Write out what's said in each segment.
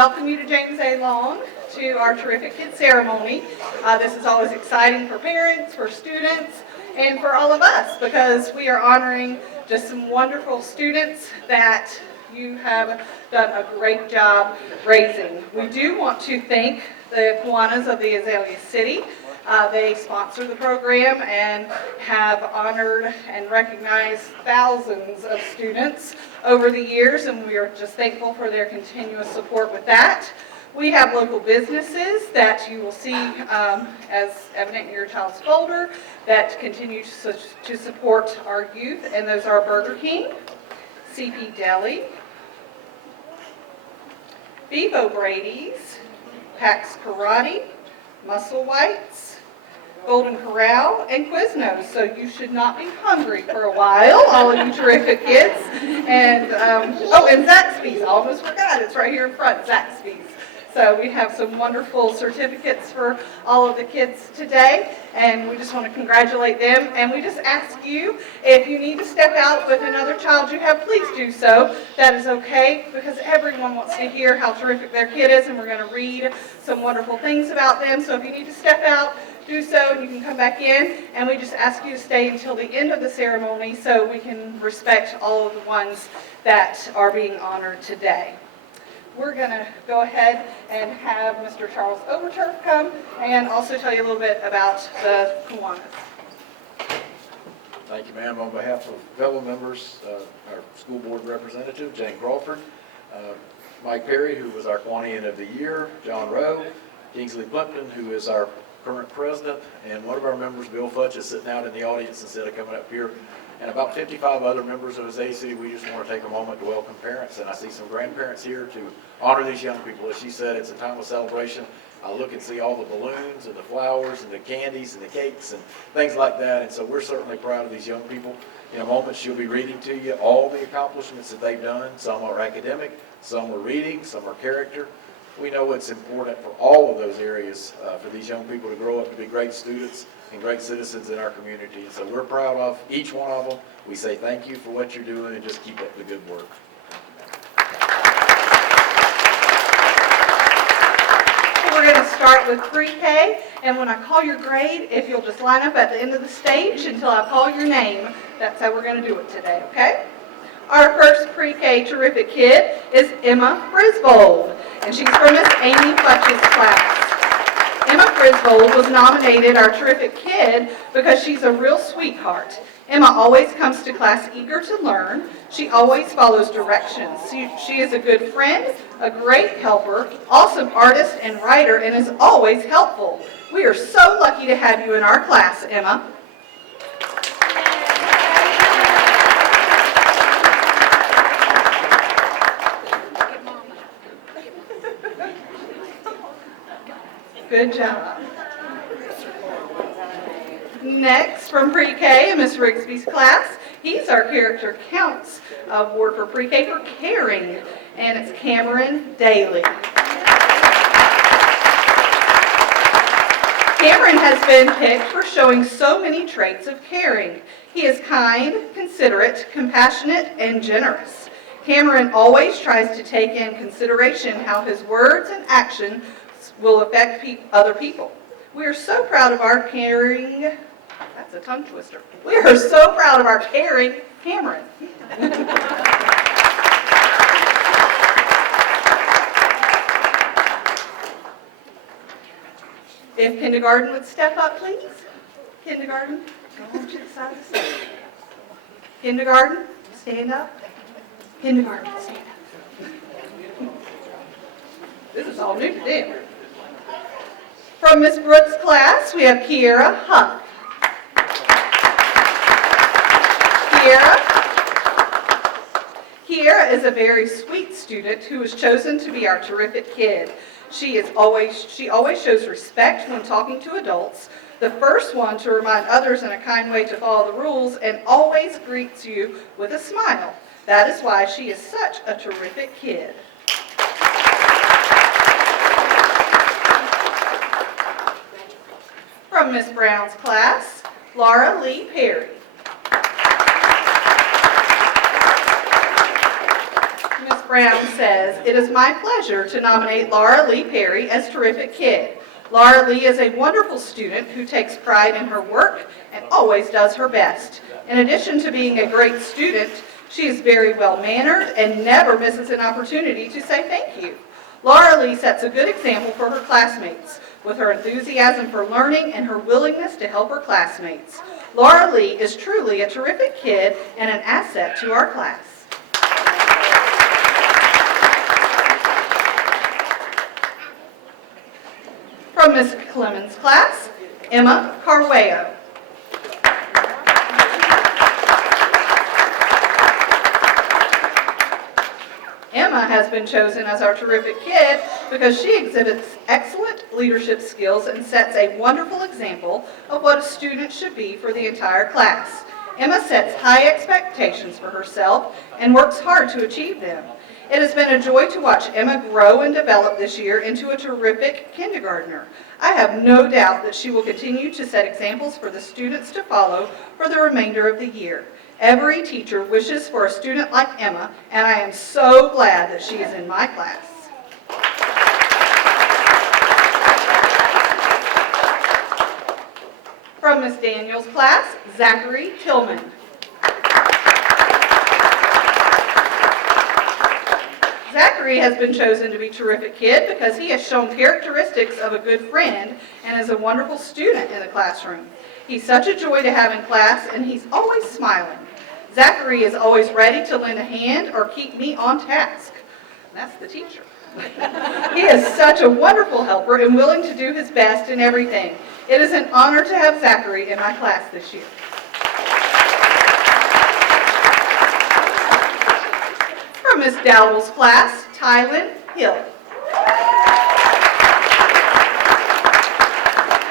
welcome you to James A. Long to our Terrific Kid ceremony. This is always exciting for parents, for students, and for all of us because we are honoring just some wonderful students that you have done a great job raising. We do want to thank the Kiwanis of the Azalea City. They sponsor the program and have honored and recognized thousands of students over the years, and we are just thankful for their continuous support with that. We have local businesses that you will see as evident in your child's folder that continue to support our youth, and those are Burger King, CP Deli, Beef O'Brady's, Pax Karate, Muscle Whites, Golden Corral, and Quiznos. So you should not be hungry for a while, all of you terrific kids. And, and Zaxby's. I almost forgot. It's right here in front, Zaxby's. So we have some wonderful certificates for all of the kids today, and we just want to congratulate them. And we just ask you, if you need to step out with another child you have, please do so. That is okay, because everyone wants to hear how terrific their kid is, and we're going to read some wonderful things about them. So if you need to step out, do so, and you can come back in. And we just ask you to stay until the end of the ceremony so we can respect all of the ones that are being honored today. We're going to go ahead and have Mr. Charles Overturf come and also tell you a little bit about the Kiwanis. Thank you, ma'am. On behalf of fellow members, our school board representative, Jane Crawford, Mike Perry, who was our Kiwanian of the Year, John Rowe, Kingsley Plimpton, who is our current president, and one of our members, Bill Futch, is sitting out in the audience instead of coming up here, and about 55 other members of Azalea City. We just want to take a moment to welcome parents, and I see some grandparents here to honor these young people. As she said, it's a time of celebration. I look and see all the balloons and the flowers and the candies and the cakes and things like that, and so we're certainly proud of these young people. In a moment, she'll be reading to you all the accomplishments that they've done. Some are academic, some are reading, some are character. We know it's important for all of those areas for these young people to grow up to be great students and great citizens in our community. And so we're proud of each one of them. We say thank you for what you're doing and just keep up the good work. We're going to start with pre-K, and when I call your grade, if you'll just line up at the end of the stage until I call your name, that's how we're going to do it today, okay? Our first pre-K terrific kid is Emma Frisvold, and she's from Miss Amy Futch's class. Emma Frisvold was nominated our terrific kid because she's a real sweetheart. Emma always comes to class eager to learn. She always follows directions. She is a good friend, a great helper, awesome artist and writer, and is always helpful. We are so lucky to have you in our class, Emma. Good job. Next, from pre-K, Miss Rigsby's class, he's our Character Counts Award for pre-K for caring, and it's Cameron Daly. Cameron has been picked for showing so many traits of caring. He is kind, considerate, compassionate, and generous. Cameron always tries to take in consideration how his words and actions will affect other people. We are so proud of our caring, that's a tongue twister. We are so proud of our caring Cameron. If kindergarten would step up, please. Kindergarten, go on to the side of the stage. Kindergarten, stand up. Kindergarten, stand up. This is all new to them. From Miss Brooks' class, we have Kiera Huck. Kiera is a very sweet student who was chosen to be our terrific kid. She always shows respect when talking to adults, the first one to remind others in a kind way to follow the rules, and always greets you with a smile. That is why she is such a terrific kid. From Miss Brown's class, Laura Lee Perry. Miss Brown says, "It is my pleasure to nominate Laura Lee Perry as Terrific Kid. Laura Lee is a wonderful student who takes pride in her work and always does her best. In addition to being a great student, she is very well-mannered and never misses an opportunity to say thank you. Laura Lee sets a good example for her classmates with her enthusiasm for learning and her willingness to help her classmates. Laura Lee is truly a terrific kid and an asset to our class." From Ms. Clemens' class, Emma Carweo. Emma has been chosen as our terrific kid because she exhibits excellent leadership skills and sets a wonderful example of what a student should be for the entire class. Emma sets high expectations for herself and works hard to achieve them. It has been a joy to watch Emma grow and develop this year into a terrific kindergartner. I have no doubt that she will continue to set examples for the students to follow for the remainder of the year. Every teacher wishes for a student like Emma, and I am so glad that she is in my class. From Ms. Daniels' class, Zachary Tillman. Zachary has been chosen to be Terrific Kid because he has shown characteristics of a good friend and is a wonderful student in the classroom. He's such a joy to have in class, and he's always smiling. Zachary is always ready to lend a hand or keep me on task. That's the teacher. He is such a wonderful helper and willing to do his best in everything. It is an honor to have Zachary in my class this year. From Ms. Dowdell's class, Tylen Hill.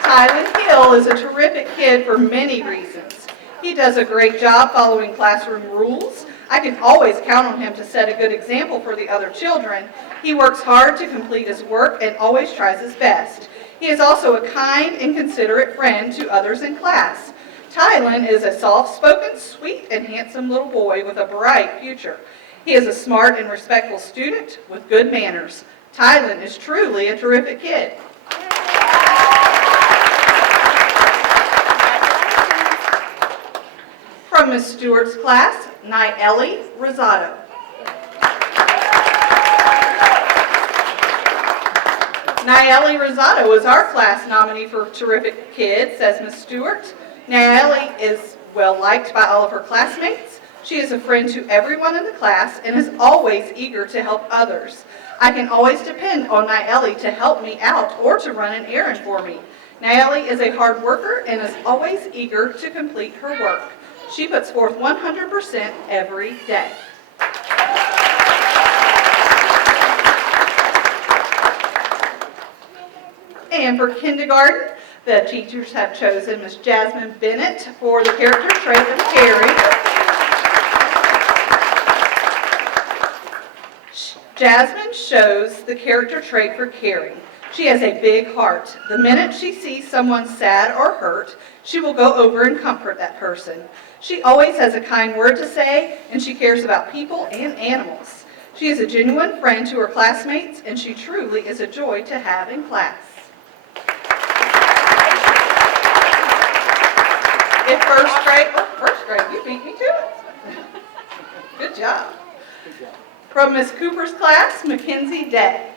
Tylen Hill is a terrific kid for many reasons. He does a great job following classroom rules. I can always count on him to set a good example for the other children. He works hard to complete his work and always tries his best. He is also a kind and considerate friend to others in class. Tylen is a soft-spoken, sweet, and handsome little boy with a bright future. He is a smart and respectful student with good manners. Tylen is truly a terrific kid. From Ms. Stewart's class, Nayeli Rosado. Nayeli Rosado is our class nominee for Terrific Kid, says Ms. Stewart. Nayeli is well liked by all of her classmates. She is a friend to everyone in the class and is always eager to help others. I can always depend on Nayeli to help me out or to run an errand for me. Nayeli is a hard worker and is always eager to complete her work. She puts forth 100% every day. And for kindergarten, the teachers have chosen Ms. Jasmine Bennett for the character trait of caring. Jasmine shows the character trait for caring. She has a big heart. The minute she sees someone sad or hurt, she will go over and comfort that person. She always has a kind word to say, and she cares about people and animals. She is a genuine friend to her classmates, and she truly is a joy to have in class. In first grade, you beat me to it. Good job. From Ms. Cooper's class, Mackenzie Day.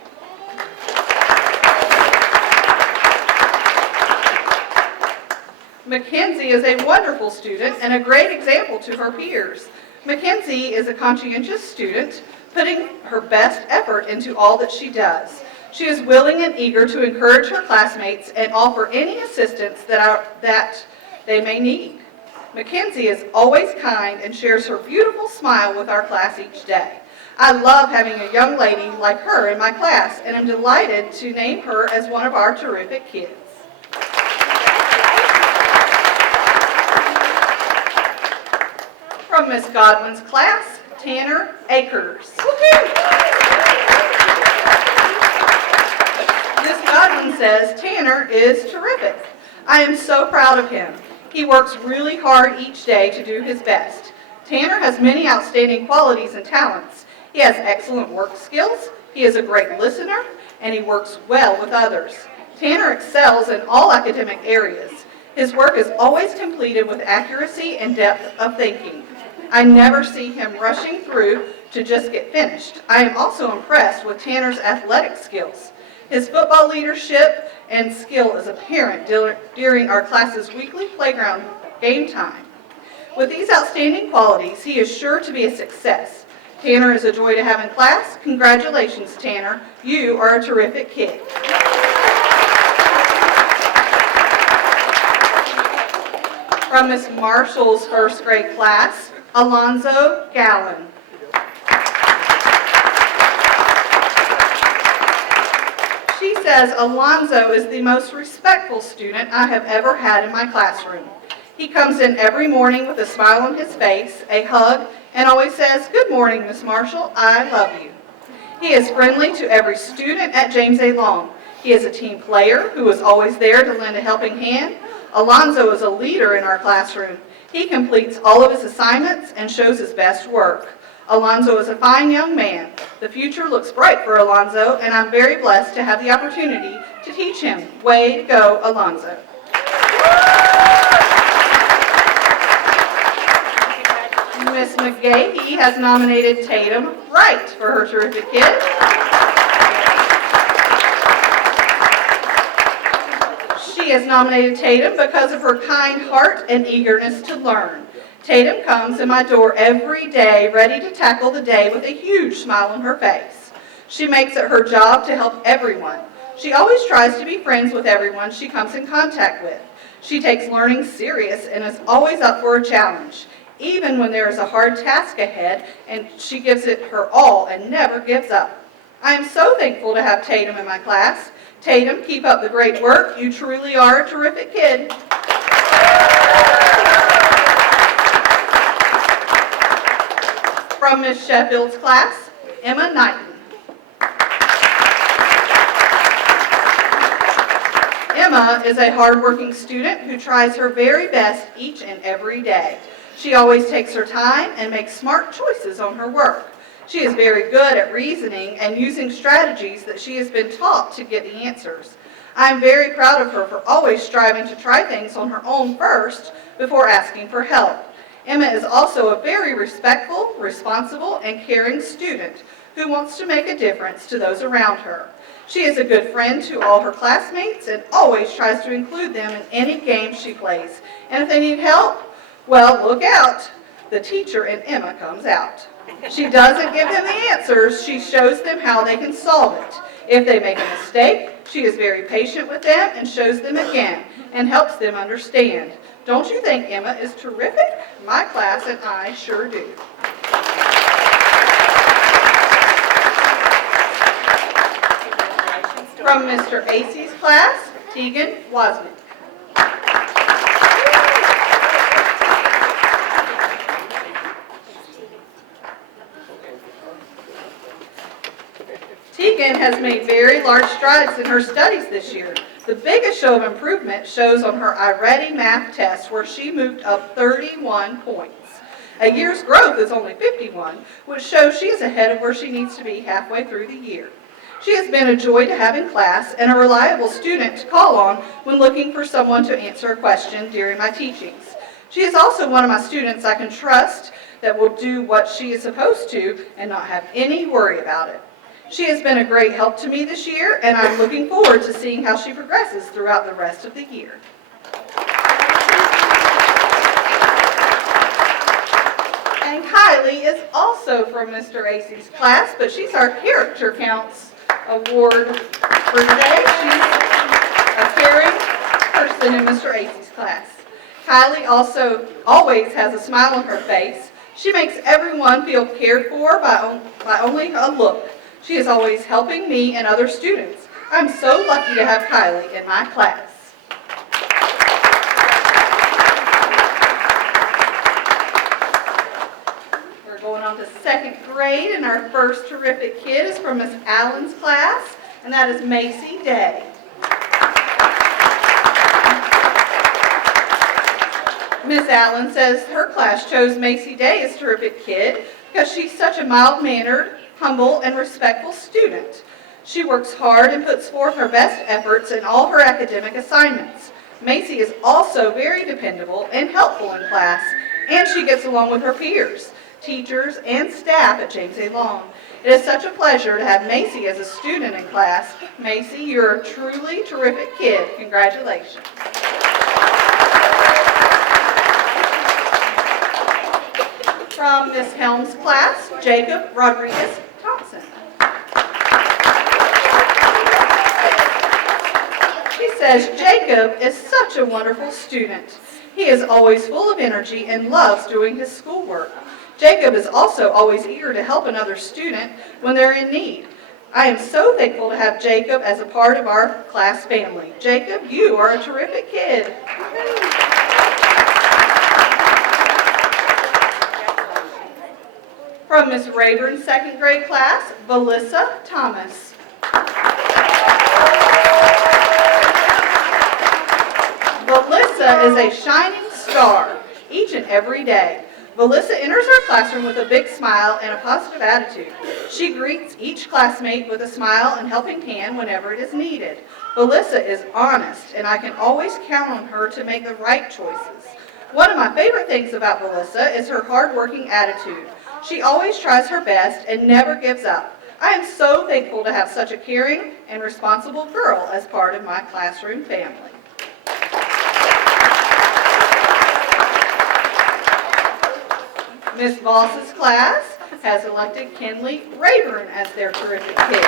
Mackenzie is a wonderful student and a great example to her peers. Mackenzie is a conscientious student, putting her best effort into all that she does. She is willing and eager to encourage her classmates and offer any assistance that they may need. Mackenzie is always kind and shares her beautiful smile with our class each day. I love having a young lady like her in my class, and I'm delighted to name her as one of our terrific kids. From Ms. Godwin's class, Tanner Akers. Ms. Godwin says Tanner is terrific. I am so proud of him. He works really hard each day to do his best. Tanner has many outstanding qualities and talents. He has excellent work skills, he is a great listener, and he works well with others. Tanner excels in all academic areas. His work is always completed with accuracy and depth of thinking. I never see him rushing through to just get finished. I am also impressed with Tanner's athletic skills. His football leadership and skill is apparent during our class's weekly playground game time. With these outstanding qualities, he is sure to be a success. Tanner is a joy to have in class. Congratulations, Tanner. You are a terrific kid. From Miss Marshall's first grade class, Alonzo Gallen. She says Alonzo is the most respectful student I have ever had in my classroom. He comes in every morning with a smile on his face, a hug, and always says, "Good morning, Miss Marshall, I love you." He is friendly to every student at James A. Long. He is a team player who is always there to lend a helping hand. Alonzo is a leader in our classroom. He completes all of his assignments and shows his best work. Alonzo is a fine young man. The future looks bright for Alonzo, and I'm very blessed to have the opportunity to teach him. Way to go, Alonzo. Miss McGahee has nominated Tatum Wright for her terrific kid. She has nominated Tatum because of her kind heart and eagerness to learn. Tatum comes in my door every day ready to tackle the day with a huge smile on her face. She makes it her job to help everyone. She always tries to be friends with everyone she comes in contact with. She takes learning serious and is always up for a challenge, even when there is a hard task ahead, and she gives it her all and never gives up. I am so thankful to have Tatum in my class. Tatum, keep up the great work. You truly are a terrific kid. From Miss Sheffield's class, Emma Knighton. Emma is a hardworking student who tries her very best each and every day. She always takes her time and makes smart choices on her work. She is very good at reasoning and using strategies that she has been taught to get the answers. I am very proud of her for always striving to try things on her own first before asking for help. Emma is also a very respectful, responsible, and caring student who wants to make a difference to those around her. She is a good friend to all her classmates and always tries to include them in any game she plays. And if they need help, well, look out. The teacher in Emma comes out. She doesn't give them the answers, she shows them how they can solve it. If they make a mistake, she is very patient with them and shows them again and helps them understand. Don't you think Emma is terrific? My class and I sure do. From Mr. Acey's class, Tegan Wozniak. Tegan has made very large strides in her studies this year. The biggest show of improvement shows on her iReady math test where she moved up 31 points. A year's growth is only 51, which shows she is ahead of where she needs to be halfway through the year. She has been a joy to have in class and a reliable student to call on when looking for someone to answer a question during my teachings. She is also one of my students I can trust that will do what she is supposed to and not have any worry about it. She has been a great help to me this year, and I'm looking forward to seeing how she progresses throughout the rest of the year. And Kylie is also from Mr. Acey's class, but she's our Character Counts Award for today. She's a caring person in Mr. Acey's class. Kylie also always has a smile on her face. She makes everyone feel cared for by only a look. She is always helping me and other students. I'm so lucky to have Kylie in my class. We're going on to second grade, and our first terrific kid is from Miss Allen's class, and that is Macy Day. Miss Allen says her class chose Macy Day as terrific kid because she's such a mild-mannered, humble, and respectful student. She works hard and puts forth her best efforts in all her academic assignments. Macy is also very dependable and helpful in class, and she gets along with her peers, teachers, and staff at James A. Long. It is such a pleasure to have Macy as a student in class. Macy, you're a truly terrific kid. Congratulations. From Miss Helms' class, Jacob Rodriguez Thompson. She says, Jacob is such a wonderful student. He is always full of energy and loves doing his schoolwork. Jacob is also always eager to help another student when they're in need. I am so thankful to have Jacob as a part of our class family. Jacob, you are a terrific kid. From Miss Rayburn's second grade class, Valissa Thomas. Valissa is a shining star each and every day. Valissa enters her classroom with a big smile and a positive attitude. She greets each classmate with a smile and helping hand whenever it is needed. Valissa is honest, and I can always count on her to make the right choices. One of my favorite things about Valissa is her hard-working attitude. She always tries her best and never gives up. I am so thankful to have such a caring and responsible girl as part of my classroom family. Miss Voss's class has elected Kinley Rayburn as their terrific kid.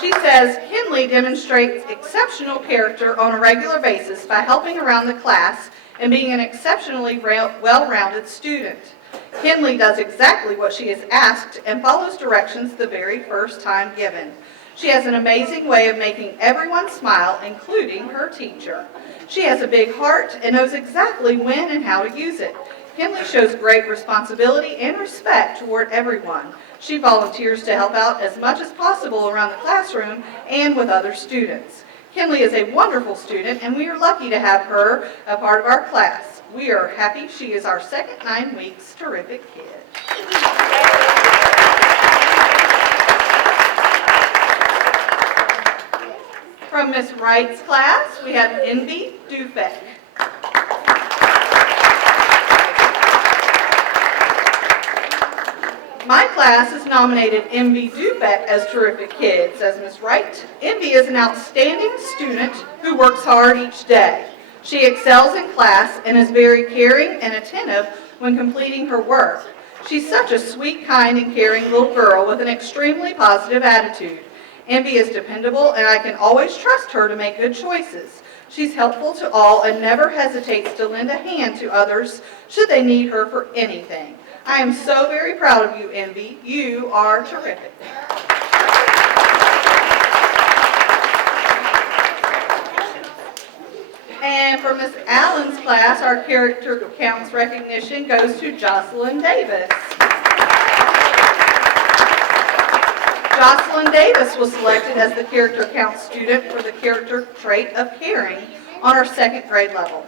She says Kinley demonstrates exceptional character on a regular basis by helping around the class and being an exceptionally well-rounded student. Kinley does exactly what she is asked and follows directions the very first time given. She has an amazing way of making everyone smile, including her teacher. She has a big heart and knows exactly when and how to use it. Kinley shows great responsibility and respect toward everyone. She volunteers to help out as much as possible around the classroom and with other students. Kinley is a wonderful student, and we are lucky to have her a part of our class. We are happy she is our second 9 weeks terrific kid. From Miss Wright's class, we have Envy Dufek. My class has nominated Envy Dufek as terrific kid, says Miss Wright. Envy is an outstanding student who works hard each day. She excels in class and is very caring and attentive when completing her work. She's such a sweet, kind, and caring little girl with an extremely positive attitude. Envy is dependable, and I can always trust her to make good choices. She's helpful to all and never hesitates to lend a hand to others should they need her for anything. I am so very proud of you, Envy. You are terrific. And for Miss Allen's class, our character counts recognition goes to Jocelyn Davis. Jocelyn Davis was selected as the character count student for the character trait of caring on our second grade level.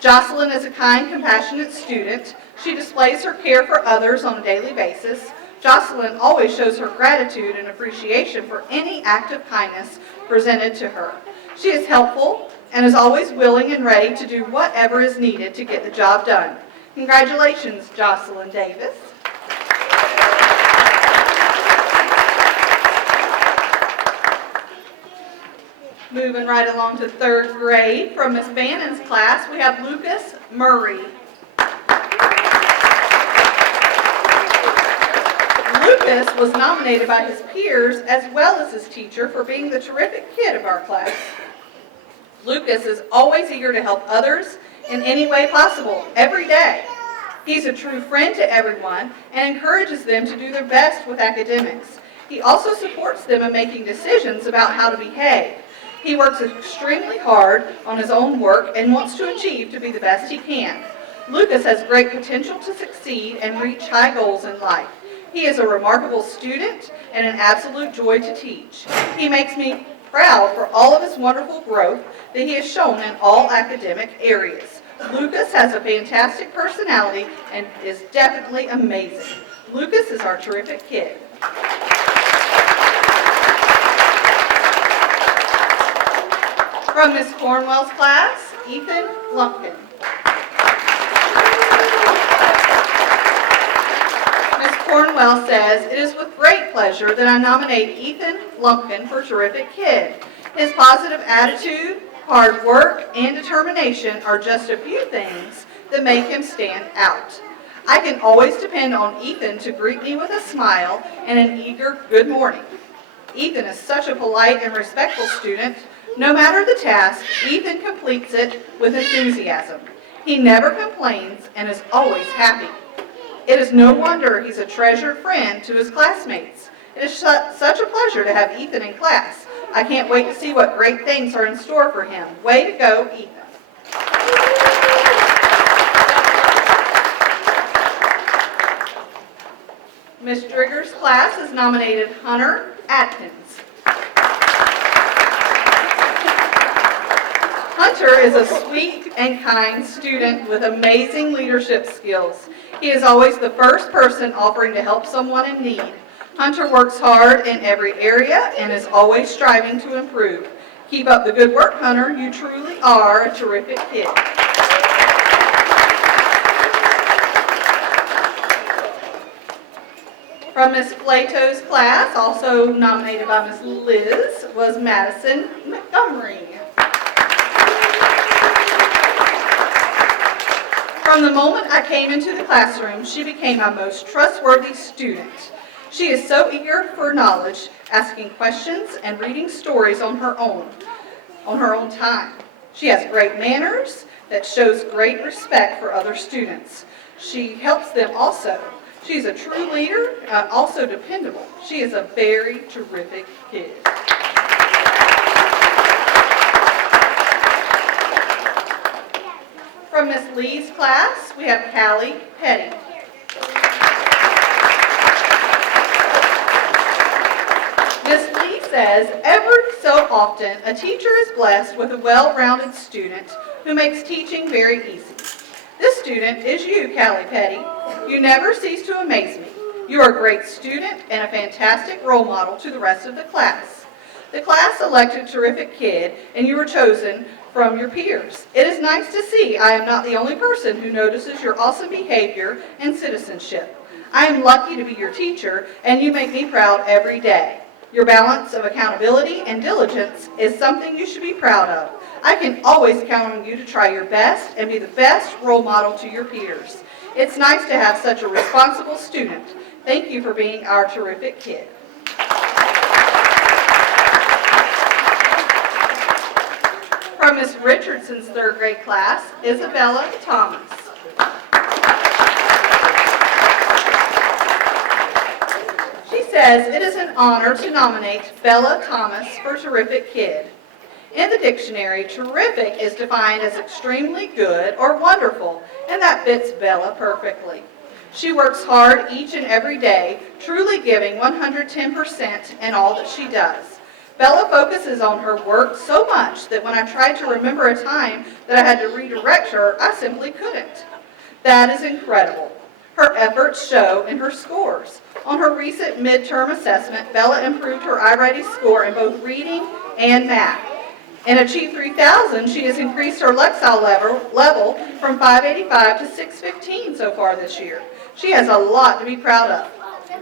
Jocelyn is a kind, compassionate student. She displays her care for others on a daily basis. Jocelyn always shows her gratitude and appreciation for any act of kindness presented to her. She is helpful and is always willing and ready to do whatever is needed to get the job done. Congratulations, Jocelyn Davis. Moving right along to third grade, from Miss Bannon's class, we have Lucas Murray. Lucas was nominated by his peers as well as his teacher for being the terrific kid of our class. Lucas is always eager to help others in any way possible, every day. He's a true friend to everyone and encourages them to do their best with academics. He also supports them in making decisions about how to behave. He works extremely hard on his own work and wants to achieve to be the best he can. Lucas has great potential to succeed and reach high goals in life. He is a remarkable student and an absolute joy to teach. He makes me proud for all of his wonderful growth that he has shown in all academic areas. Lucas has a fantastic personality and is definitely amazing. Lucas is our terrific kid. From Miss Cornwell's class, Ethan Lumpkin. Miss Cornwell says, "It is with great pleasure that I nominate Ethan Lumpkin for Terrific Kid. His positive attitude, hard work, and determination are just a few things that make him stand out. I can always depend on Ethan to greet me with a smile and an eager good morning. Ethan is such a polite and respectful student. No matter the task, Ethan completes it with enthusiasm. He never complains and is always happy. It is no wonder he's a treasured friend to his classmates. It is such a pleasure to have Ethan in class. I can't wait to see what great things are in store for him. Way to go, Ethan." Miss Drigger's class has nominated Hunter Atkins. Hunter is a sweet and kind student with amazing leadership skills. He is always the first person offering to help someone in need. Hunter works hard in every area and is always striving to improve. Keep up the good work, Hunter. You truly are a terrific kid. From Miss Plato's class, also nominated by Miss Liz, was Madison Montgomery. From the moment I came into the classroom, she became my most trustworthy student. She is so eager for knowledge, asking questions and reading stories on her own time. She has great manners that shows great respect for other students. She helps them also. She's a true leader, also dependable. She is a very terrific kid. From Miss Lee's class, we have Callie Petty. Miss Lee says, "Every so often, a teacher is blessed with a well-rounded student who makes teaching very easy. This student is you, Callie Petty. You never cease to amaze me. You are a great student and a fantastic role model to the rest of the class. The class elected terrific kid, and you were chosen from your peers. It is nice to see I am not the only person who notices your awesome behavior and citizenship. I am lucky to be your teacher, and you make me proud every day. Your balance of accountability and diligence is something you should be proud of. I can always count on you to try your best and be the best role model to your peers. It's nice to have such a responsible student. Thank you for being our terrific kid." From Miss Richardson's third grade class, Isabella Thomas. She says, "It is an honor to nominate Bella Thomas for Terrific Kid. In the dictionary, terrific is defined as extremely good or wonderful, and that fits Bella perfectly. She works hard each and every day, truly giving 110% in all that she does. Bella focuses on her work so much that when I tried to remember a time that I had to redirect her, I simply couldn't. That is incredible. Her efforts show in her scores. On her recent midterm assessment, Bella improved her iReady score in both reading and math. In Achieve 3000, she has increased her Lexile level from 585 to 615 so far this year. She has a lot to be proud of.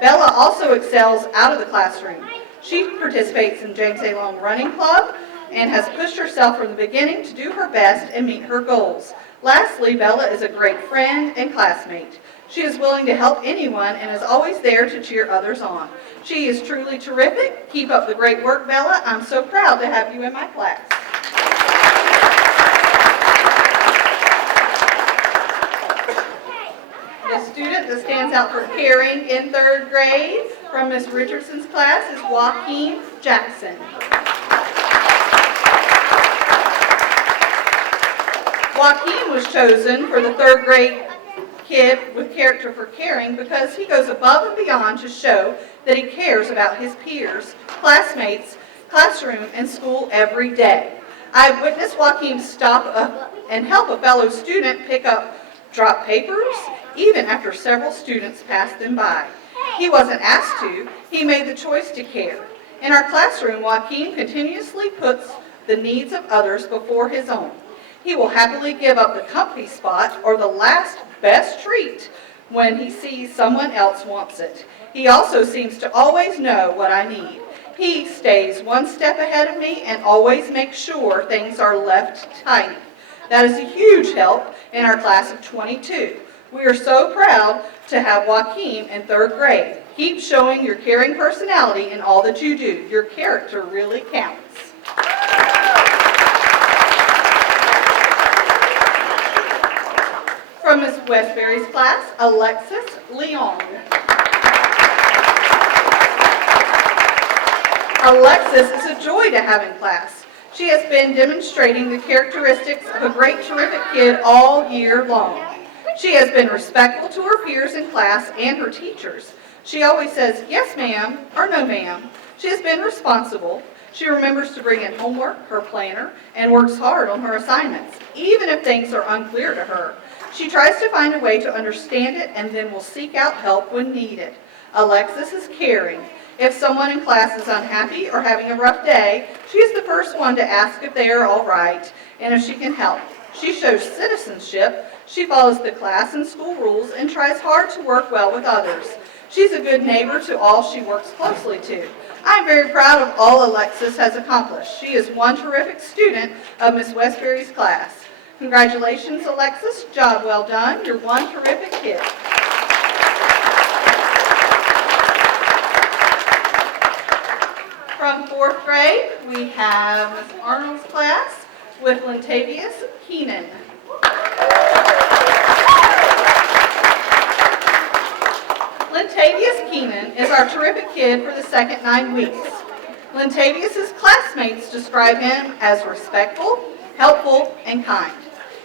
Bella also excels out of the classroom. She participates in James A. Long Running Club and has pushed herself from the beginning to do her best and meet her goals. Lastly, Bella is a great friend and classmate. She is willing to help anyone and is always there to cheer others on. She is truly terrific. Keep up the great work, Bella. I'm so proud to have you in my class." The student that stands out for caring in third grade from Miss Richardson's class is Joaquin Jackson. Joaquin was chosen for the third grade kid with character for caring because he goes above and beyond to show that he cares about his peers, classmates, classroom, and school every day. I've witnessed Joaquin stop and help a fellow student pick up dropped papers, even after several students passed them by. He wasn't asked to, he made the choice to care. In our classroom, Joaquin continuously puts the needs of others before his own. He will happily give up the comfy spot or the last best treat when he sees someone else wants it. He also seems to always know what I need. He stays one step ahead of me and always makes sure things are left tidy. That is a huge help in our class of 22. We are so proud to have Joaquin in 3rd grade. Keep showing your caring personality in all that you do. Your character really counts. From Ms. Westbury's class, Alexis Leong. Alexis is a joy to have in class. She has been demonstrating the characteristics of a great, terrific kid all year long. She has been respectful to her peers in class and her teachers. She always says, yes, ma'am, or no, ma'am. She has been responsible. She remembers to bring in homework, her planner, and works hard on her assignments, even if things are unclear to her. She tries to find a way to understand it and then will seek out help when needed. Alexis is caring. If someone in class is unhappy or having a rough day, she is the first one to ask if they are all right and if she can help. She shows citizenship. She follows the class and school rules and tries hard to work well with others. She's a good neighbor to all she works closely to. I'm very proud of all Alexis has accomplished. She is one terrific student of Ms. Westbury's class. Congratulations, Alexis. Job well done. You're one terrific kid. From 4th grade, we have Ms. Arnold's class with Lentavius Keenan. Lentavius Keenan is our terrific kid for the second 9 weeks. Lentavius' classmates describe him as respectful, helpful, and kind.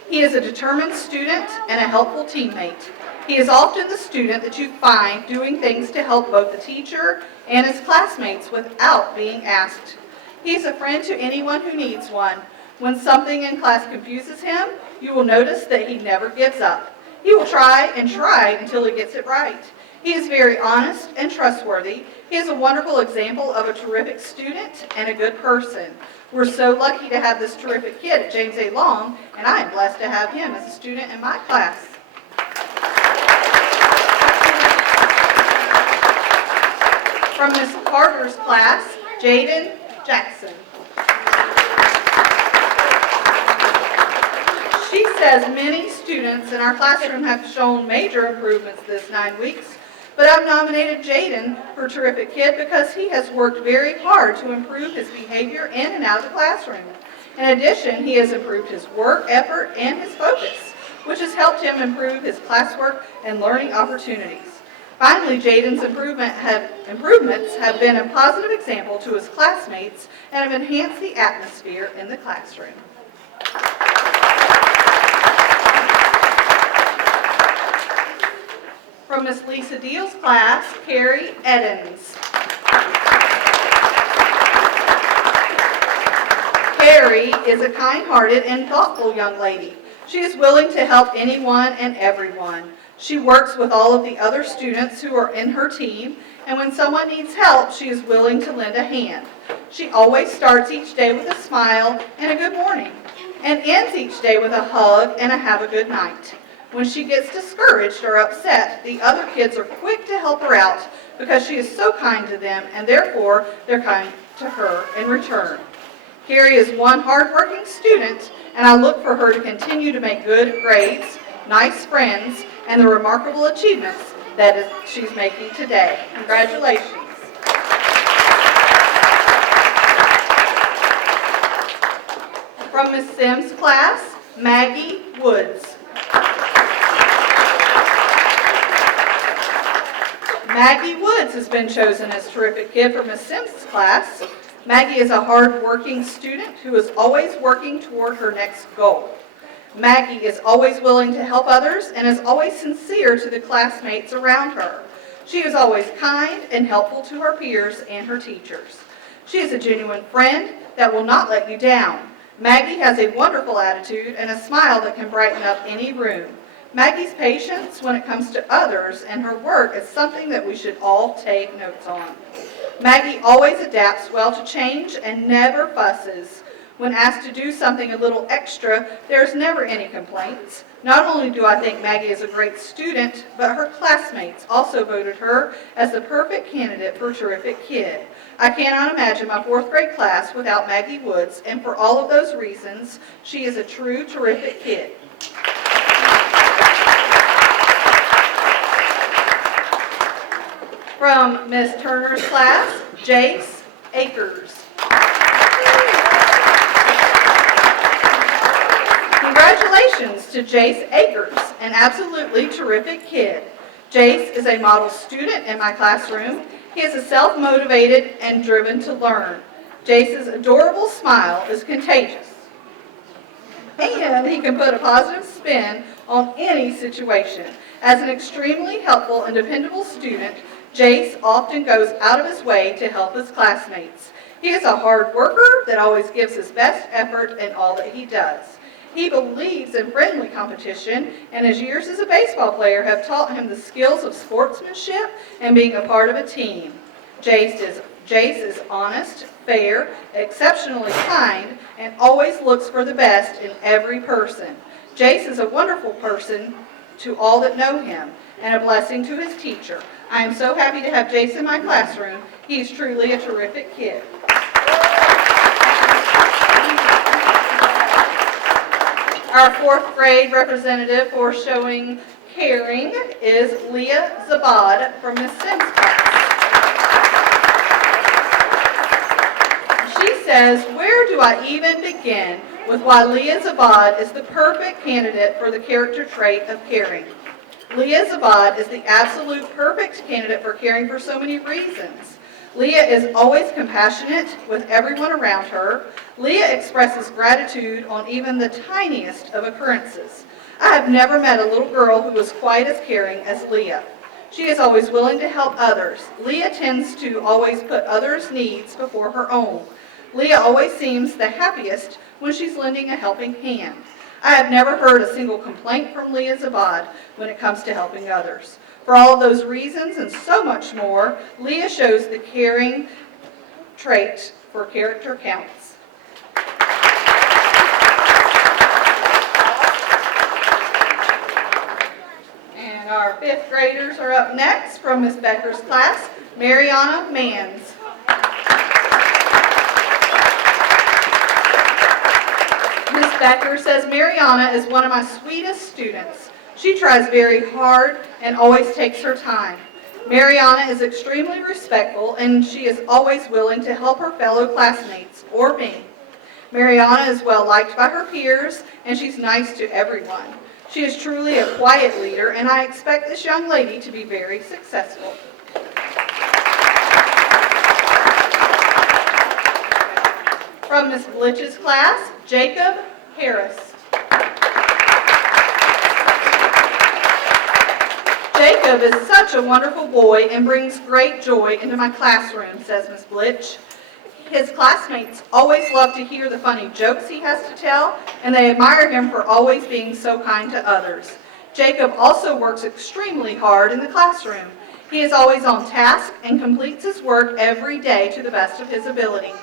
He is a determined student and a helpful teammate. He is often the student that you find doing things to help both the teacher and his classmates without being asked. He's a friend to anyone who needs one. When something in class confuses him, you will notice that he never gives up. He will try and try until he gets it right. He is very honest and trustworthy. He is a wonderful example of a terrific student and a good person. We're so lucky to have this terrific kid at James A. Long, and I am blessed to have him as a student in my class. From Ms. Carter's class, Jaden Jackson. She says many students in our classroom have shown major improvements this 9 weeks, but I've nominated Jaden for Terrific Kid because he has worked very hard to improve his behavior in and out of the classroom. In addition, he has improved his work effort and his focus, which has helped him improve his classwork and learning opportunities. Finally, Jaden's improvements have been a positive example to his classmates and have enhanced the atmosphere in the classroom. From Miss Lisa Deal's class, Carrie Eddins. Carrie is a kind-hearted and thoughtful young lady. She is willing to help anyone and everyone. She works with all of the other students who are in her team, and when someone needs help, she is willing to lend a hand. She always starts each day with a smile and a good morning, and ends each day with a hug and a have a good night. When she gets discouraged or upset, the other kids are quick to help her out because she is so kind to them, and therefore they're kind to her in return. Carrie is one hardworking student, and I look for her to continue to make good grades, nice friends, and the remarkable achievements that she's making today. Congratulations. From Ms. Sims' class, Maggie Woods. Maggie Woods has been chosen as Terrific Kid for Ms. Sims' class. Maggie is a hard-working student who is always working toward her next goal. Maggie is always willing to help others and is always sincere to the classmates around her. She is always kind and helpful to her peers and her teachers. She is a genuine friend that will not let you down. Maggie has a wonderful attitude and a smile that can brighten up any room. Maggie's patience when it comes to others and her work is something that we should all take notes on. Maggie always adapts well to change and never fusses. When asked to do something a little extra, there's never any complaints. Not only do I think Maggie is a great student, but her classmates also voted her as the perfect candidate for Terrific Kid. I cannot imagine my 4th grade class without Maggie Woods, and for all of those reasons, she is a true Terrific Kid. From Miss Turner's class, Jace Akers. Congratulations to Jace Akers, an absolutely terrific kid. Jace is a model student in my classroom. He is a self-motivated and driven to learn. Jace's adorable smile is contagious, and he can put a positive spin on any situation. As an extremely helpful and dependable student, Jace often goes out of his way to help his classmates. He is a hard worker that always gives his best effort in all that he does. He believes in friendly competition, and his years as a baseball player have taught him the skills of sportsmanship and being a part of a team. Jace is honest, fair, exceptionally kind, and always looks for the best in every person. Jace is a wonderful person to all that know him, and a blessing to his teacher. I am so happy to have Jace in my classroom. He's truly a terrific kid. Our 4th grade representative for showing caring is Leah Zabad from Miss Sims' class. She says, "Where do I even begin with why Leah Zabad is the perfect candidate for the character trait of caring?" Leah Zabad is the absolute perfect candidate for caring for so many reasons. Leah is always compassionate with everyone around her. Leah expresses gratitude on even the tiniest of occurrences. I have never met a little girl who was quite as caring as Leah. She is always willing to help others. Leah tends to always put others' needs before her own. Leah always seems the happiest when she's lending a helping hand. I have never heard a single complaint from Leah Zabad when it comes to helping others. For all of those reasons and so much more, Leah shows the caring trait for character counts. And our 5th graders are up next from Miss Becker's class, Mariana Manns. Miss Becker says Mariana is one of my sweetest students. She tries very hard and always takes her time. Mariana is extremely respectful, and she is always willing to help her fellow classmates or me. Mariana is well liked by her peers, and she's nice to everyone. She is truly a quiet leader, and I expect this young lady to be very successful. From Miss Blitch's class, Jacob Harris. Jacob is such a wonderful boy and brings great joy into my classroom, says Miss Blitch. His classmates always love to hear the funny jokes he has to tell, and they admire him for always being so kind to others. Jacob also works extremely hard in the classroom. He is always on task and completes his work every day to the best of his ability.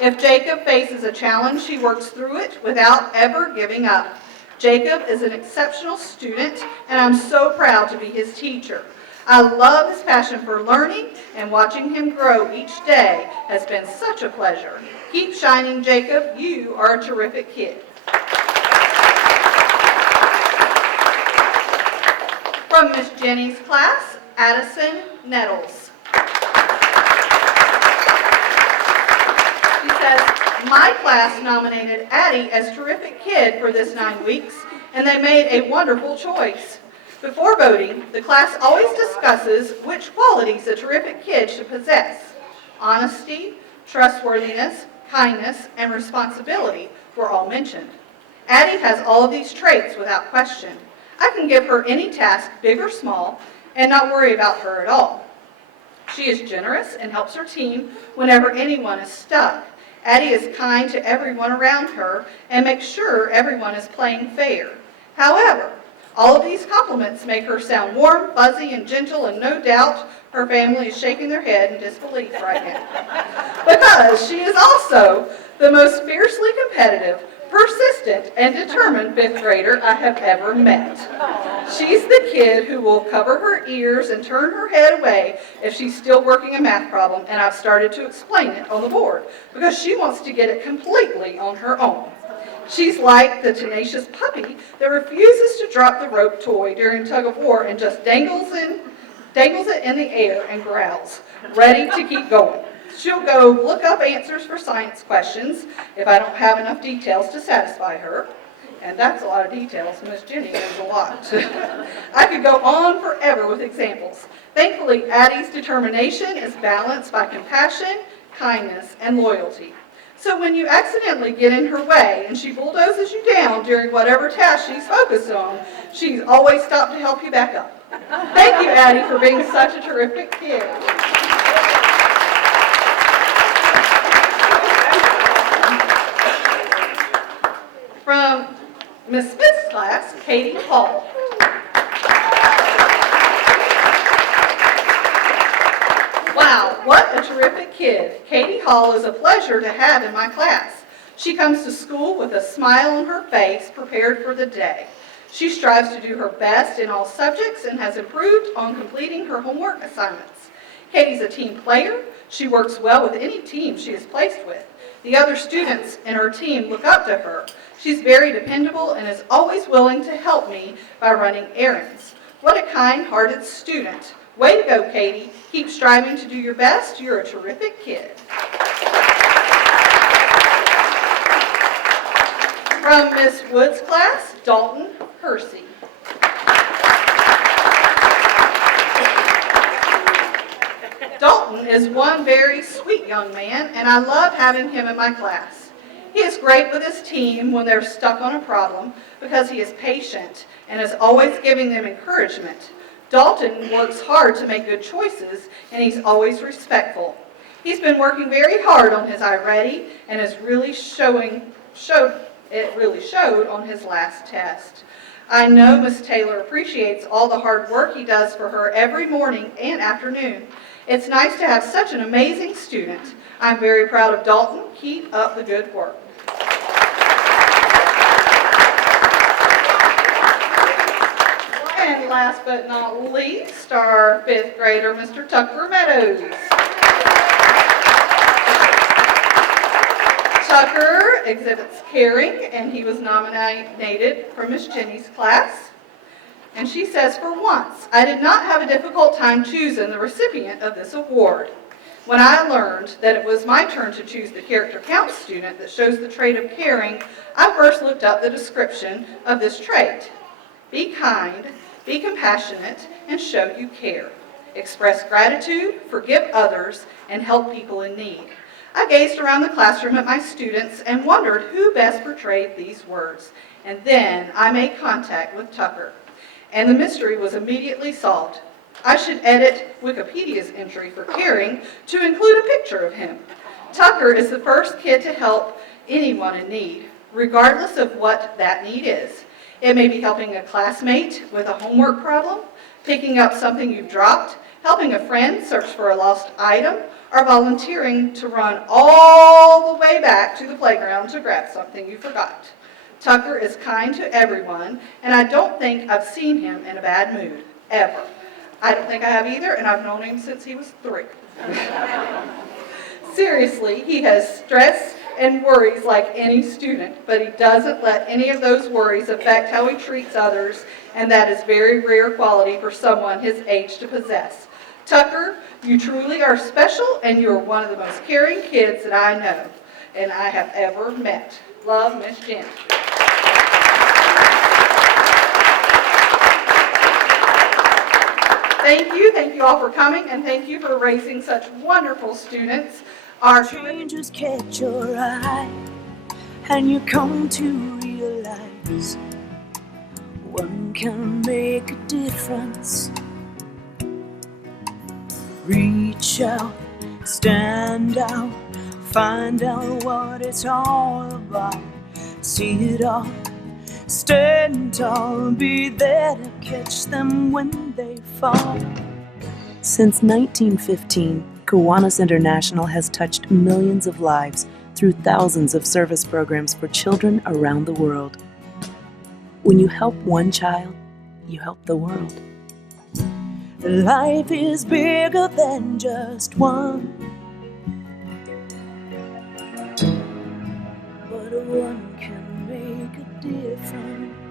If Jacob faces a challenge, he works through it without ever giving up. Jacob is an exceptional student, and I'm so proud to be his teacher. I love his passion for learning, and watching him grow each day has been such a pleasure. Keep shining, Jacob. You are a terrific kid. From Miss Jenny's class, Addison Nettles. She says, my class nominated Addie as terrific kid for this 9 weeks, and they made a wonderful choice. Before voting, the class always discusses which qualities a terrific kid should possess. Honesty, trustworthiness, kindness, and responsibility were all mentioned. Addie has all of these traits without question. I can give her any task, big or small, and not worry about her at all. She is generous and helps her team whenever anyone is stuck. Addie is kind to everyone around her and makes sure everyone is playing fair. However, all of these compliments make her sound warm, fuzzy, and gentle, and no doubt her family is shaking their head in disbelief right now. Because she is also the most fiercely competitive, persistent, and determined fifth grader I have ever met. She's the kid who will cover her ears and turn her head away if she's still working a math problem and I've started to explain it on the board because she wants to get it completely on her own. She's like the tenacious puppy that refuses to drop the rope toy during tug of war and just dangles it in the air and growls, ready to keep going. She'll go look up answers for science questions if I don't have enough details to satisfy her. And that's a lot of details. Miss Jenny knows a lot. I could go on forever with examples. Thankfully, Addie's determination is balanced by compassion, kindness, and loyalty. So when you accidentally get in her way and she bulldozes you down during whatever task she's focused on, she's always stopped to help you back up. Thank you, Addie, for being such a terrific kid. From Miss Smith's class, Katie Hall. Wow, what a terrific kid. Katie Hall is a pleasure to have in my class. She comes to school with a smile on her face, prepared for the day. She strives to do her best in all subjects and has improved on completing her homework assignments. Katie's a team player. She works well with any team she is placed with. The other students in her team look up to her. She's very dependable and is always willing to help me by running errands. What a kind-hearted student. Way to go, Katie. Keep striving to do your best. You're a terrific kid. From Miss Wood's class, Dalton Hersey. Dalton is one very sweet young man, and I love having him in my class. He is great with his team when they're stuck on a problem because he is patient and is always giving them encouragement. Dalton works hard to make good choices, and he's always respectful. He's been working very hard on his iReady and is really showed on his last test. I know Miss Taylor appreciates all the hard work he does for her every morning and afternoon. It's nice to have such an amazing student. I'm very proud of Dalton. Keep up the good work. And last but not least, our fifth grader, Mr. Tucker Meadows. Tucker exhibits caring, and he was nominated for Miss Jenny's class. And she says, for once, I did not have a difficult time choosing the recipient of this award. When I learned that it was my turn to choose the Character Counts student that shows the trait of caring, I first looked up the description of this trait. Be kind, be compassionate, and show you care. Express gratitude, forgive others, and help people in need. I gazed around the classroom at my students and wondered who best portrayed these words. And then I made contact with Tucker, and the mystery was immediately solved. I should edit Wikipedia's entry for caring to include a picture of him. Tucker is the first kid to help anyone in need, regardless of what that need is. It may be helping a classmate with a homework problem, picking up something you've dropped, helping a friend search for a lost item, or volunteering to run all the way back to the playground to grab something you forgot. Tucker is kind to everyone, and I don't think I've seen him in a bad mood, ever. I don't think I have either, and I've known him since he was 3. Seriously, he has stress and worries like any student, but he doesn't let any of those worries affect how he treats others, and that is very rare quality for someone his age to possess. Tucker, you truly are special, and you are one of the most caring kids that I know and I have ever met. Love, Miss Jen. Thank you all for coming, and thank you for raising such wonderful students. Our strangers catch your eye, and you come to realize one can make a difference. Reach out, stand out, find out what it's all about. See it all, stand tall, be there to catch them when they fall. Since 1915, Kiwanis International has touched millions of lives through thousands of service programs for children around the world. When you help one child, you help the world. Life is bigger than just one, but one can make a difference.